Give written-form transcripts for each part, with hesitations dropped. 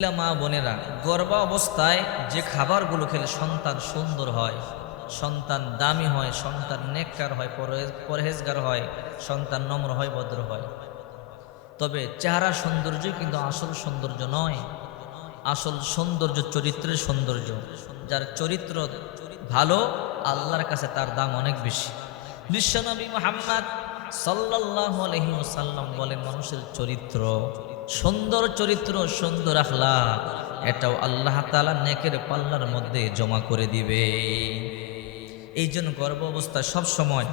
মা বোনেরা, গর্ভা অবস্থায় যে খাবারগুলো খেলে সন্তান সুন্দর হয়, সন্তান দামি হয়, সন্তান নেককার হয়, পরহেজগার হয়, সন্তান নম্র হয়, ভদ্র হয়। তবে চেহারা সৌন্দর্যই কিন্তু আসল সৌন্দর্য নয়। আসল সৌন্দর্য চরিত্রের সৌন্দর্য। যার চরিত্র ভালো, আল্লাহর কাছে তার দাম অনেক বেশি। বিশ্বনবী মুহাম্মদ সাল্লাল্লাহু আলাইহি ওয়াসাল্লাম বলেন, মানুষের চরিত্র সুন্দর, চরিত্র সুন্দর আখলাক, এটাও আল্লাহ তাআলা নেকের পাল্লার মধ্যে জমা করে দিবে। এই জন্য গর্ভ অবস্থায় সবসময়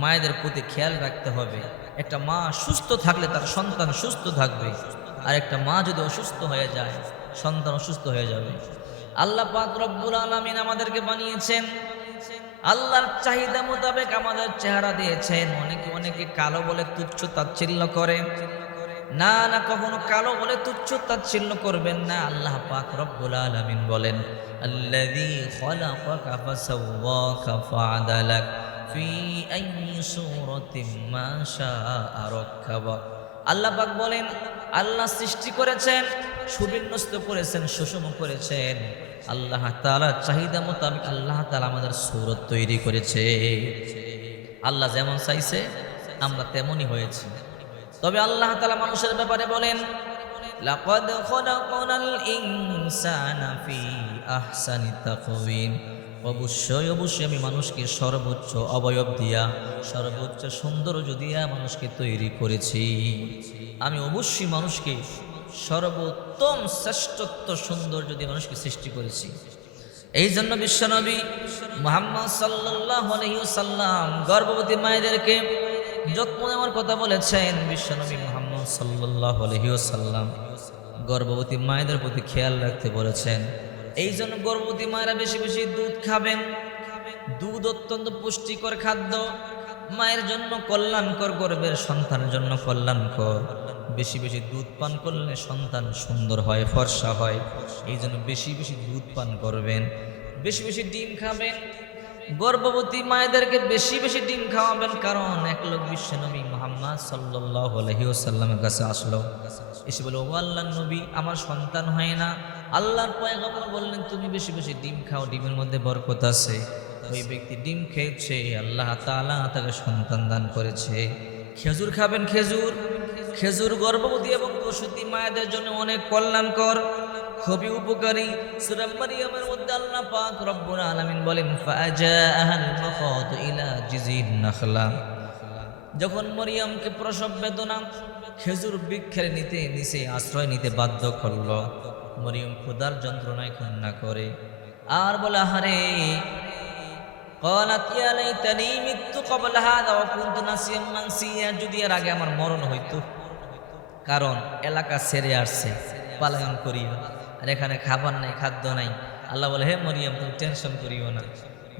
মায়েদের প্রতি খেয়াল রাখতে হবে। একটা মা সুস্থ থাকলে তার সন্তান সুস্থ থাকবে, আর একটা মা যদি অসুস্থ হয়ে যায়, সন্তান অসুস্থ হয়ে যাবে। আল্লাহ পাক রব্বুল আলামিন আমাদেরকে বানিয়েছেন, আল্লাহর চাহিদা মোতাবেক আমাদের চেহারা দিয়েছেন। অনেকে অনেকে কালো বলে তুচ্ছ তাচ্ছিল্য করে। না না, কখনো কালো বলে তুচ্ছ তাচ্ছিল্য করবেন না। আল্লাহ পাক রব্বুল আলামিন বলেন, আল্লাযী খালাকাকা ফাসাওয়াকা ফাআদালাক ফি আইয়ি সূরাতিন মা শাআ রাক্কাবা। আল্লাহ পাক বলেন, আল্লাহ সৃষ্টি করেছেন, সুবিন্যস্ত করেছেন, সুষম করেছেন। আল্লাহ তাআলার চাহিদা মোতাবেক আল্লাহ তাআলা আমাদের সূরত তৈরি করেছে। আল্লাহ যেমন চাইছে আমরা তেমনই হয়েছি। তবে আল্লাহ তাআলা মানুষের ব্যাপারে বলেন, লাকাদ খলাকনাল ইনসানা ফি আহসানি তাকওয়িম। অবশ্যই অবশ্যই আমি মানুষকে সর্বোচ্চ অবয়ব দিয়া, সর্বোচ্চ সৌন্দর্য দিয়া মানুষকে তৈরি করেছি। আমি অবশ্যই মানুষকে সর্বোত্তম শ্রেষ্ঠত্ব সৌন্দর্য দিয়ে মানুষকে সৃষ্টি করেছি। এই জন্য বিশ্বনবী মুহাম্মদ সাল্লাল্লাহু আলাইহি ওয়াসাল্লাম গর্ভবতী মায়েদেরকে যত্ন নেওয়ার কথা বলেছেন। বিশ্বনবী মুহাম্মদ সাল্লাল্লাহু আলাইহি ওয়াসাল্লাম গর্ভবতী মায়েদের প্রতি খেয়াল রাখতে বলেছেন। এই জন্য গর্ভবতী মায়েরা বেশি বেশি দুধ খাবেন। দুধ অত্যন্ত পুষ্টিকর খাদ্য, মায়ের জন্য কল্যাণকর, গর্ভের সন্তানের জন্য কল্যাণকর। বেশি বেশি দুধ পান করলে সন্তান সুন্দর হয়, ফর্সা হয়। এই জন্য বেশি বেশি দুধ পান করবেন, বেশি বেশি ডিম খাবেন। গর্ভবতী মায়েদেরকে বেশি বেশি ডিম খাওয়াবেন। কারণ এক লোক বিশ্বনবী মুহাম্মদ সাল্লাল্লাহু আলাইহি ওয়াসাল্লামের কাছে আসলো, এসে বলে, ও আল্লাহর নবী, আমার সন্তান হয় না। আল্লাহর পয়গম্বর বললেন, তুমি বেশি বেশি ডিম খাও, ডিমের মধ্যে বরকত আছে। ওই ব্যক্তি ডিম খেয়েছে, আল্লাহ তাআলা তাকে সন্তান দান করেছে। খেজুর খাবেন, খেজুর। খেজুর গর্ভবতী এবং প্রসূতি মায়েদের জন্য অনেক কল্যাণকর, খুবই উপকারী। সূরা মারইয়ামের মধ্যে আল্লাহ পাক রব্বুল আলামিন বলেন, ফাজাআহাল মাখাদু ইলা জিজিন নাখলা। যখন মরিয়মকে প্রসব বেদনা খেজুর বৃক্ষের নিচে আশ্রয় নিতে বাধ্য করল, মরিয়ম ক্ষুধার যন্ত্রণায় কান্না করে আর বলে, আহারে, ক্বালাত ইয়া লাইতানি মিততু ক্বাবলা হাযা ওয়া কুনতু নাসিয়াম মানসিয়া। যদি এর আগে আমার মরণ হইতো। কারণ এলাকা ছেড়ে আসছে, পলায়ন করিও, আর এখানে খাবার নাই, খাদ্য নাই। আল্লাহ বলে, হে মরিয়ম, তুমি টেনশন করিও না।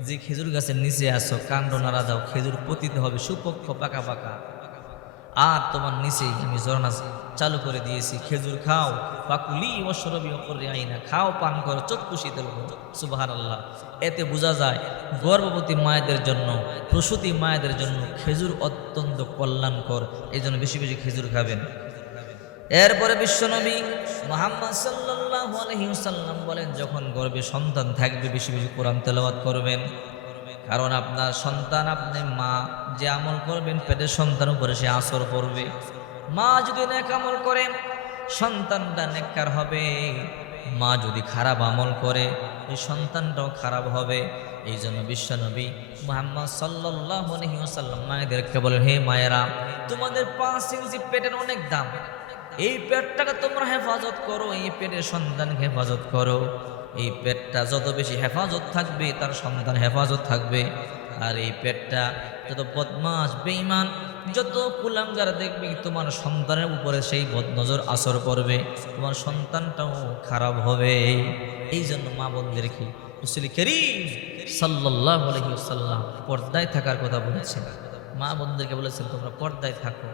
যে খেজুর গাছের নিচে আসো, কাণ্ড নাড়া দাও, খেজুর পতিত হবে সুপক্ষ পাকা পাকা। আর তোমার নিচেই আমি ঝর্ণা চালু করে দিয়েছি, খেজুর খাও। পাকুলি ওয়াশরাবি ওয়াকুররি আইনা, খাও, পান করো, চক্ষু শীতল করো। সুবহানাল্লাহ। এতে বোঝা যায় গর্ভবতী মায়েদের জন্য, প্রসূতি মায়েদের জন্য খেজুর অত্যন্ত কল্যাণকর। এই জন্য বেশি বেশি খেজুর খাবেন। এরপরে বিশ্বনবী মুহাম্মদ সাল্লাল্লাহু আলাইহি ওয়াসাল্লাম বলেন, যখন গর্ভে সন্তান থাকবে বেশি বেশি কোরআন তেলাওয়াত করবেন। কারণ আপনার সন্তান, আপনি মা যে আমল করবেন, পেটের সন্তান উপরে সে আসর পড়বে। মা যদি নেক আমল করে, সন্তানটা নেককার হবে। মা যদি খারাপ আমল করে, এই সন্তানটাও খারাপ হবে। এই জন্য বিশ্বনবী মুহাম্মদ সাল্লাল্লাহু আলাইহি ওয়াসাল্লাম মায়েদেরকে বলেন, হে মায়েরা, তোমাদের 5 ইঞ্চি পেটের অনেক দাম। এই পেটটাকে তোমরা হেফাজত করো, এই পেটের সন্তানকে হেফাজত করো। এই পেটটা যত বেশি হেফাজত থাকবে, তার সন্তান হেফাজত থাকবে। আর এই পেটটা যত বদমাশ, বেঈমান, যত কুলাঙ্গার দেখবে, তোমার সন্তানের উপরে সেই বদনজর আসর পড়বে, তোমার সন্তানটাও খারাপ হবে। এই জন্য মা বোনদেরকে রাসূল কারীম সাল্লাল্লাহু আলাইহি ওয়াসাল্লাম পর্দায় থাকার কথা বলেছেন। মা বোনদেরকে বলেছেন, তোমরা পর্দায় থাকো।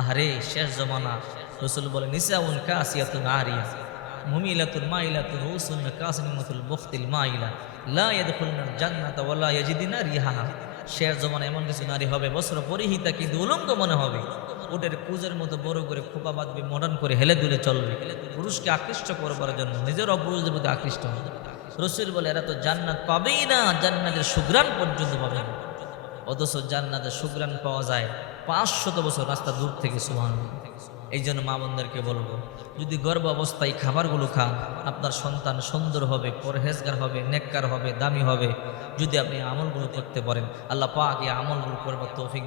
আহারে, শেষ জমানা। রাসূল বলেন, নিসাউন কাসিয়াতুন আরিয়া মুমিলাতুন মাইলাতুন রুসুন কাসিমাতুল বুখতিল মাইলা লা ইয়াদখুলুনাল জান্নাতা ওয়া লা ইয়াজিদুনা রিহাহা। শেষ জমানে এমন কিছু নারী হবে বস্ত্র পরিহিতা কিন্তু উলঙ্গ মনে হবে, ওটের কুজের মতো বড় করে খোপা বাঁধবে, মডার্ন করে হেলে দুলে চলবে, পুরুষকে আকৃষ্ট করবার জন্য নিজের অপুরুষদের প্রতি আকৃষ্ট হবে। রসুল বলে এরা তো জান্নাত পাবেই না, জান্নাতের সুঘ্রাণ পর্যন্ত পাবে না। অথচ জান্নাতের সুঘ্রাণ পাওয়া যায় 500 বছর রাস্তা দূর থেকে। সুবহানাল্লাহ। এই জন্য মা বোনদেরকে বলবো, যদি গর্ভ অবস্থায় খাবারগুলো খান, আপনার সন্তান সুন্দর হবে, পরহেজগার হবে, নেককার হবে, দামি হবে। যদি আপনি আমলগুলো করতে পারেন, আল্লাহ পাক এই আমলগুলো করবার তৌফিক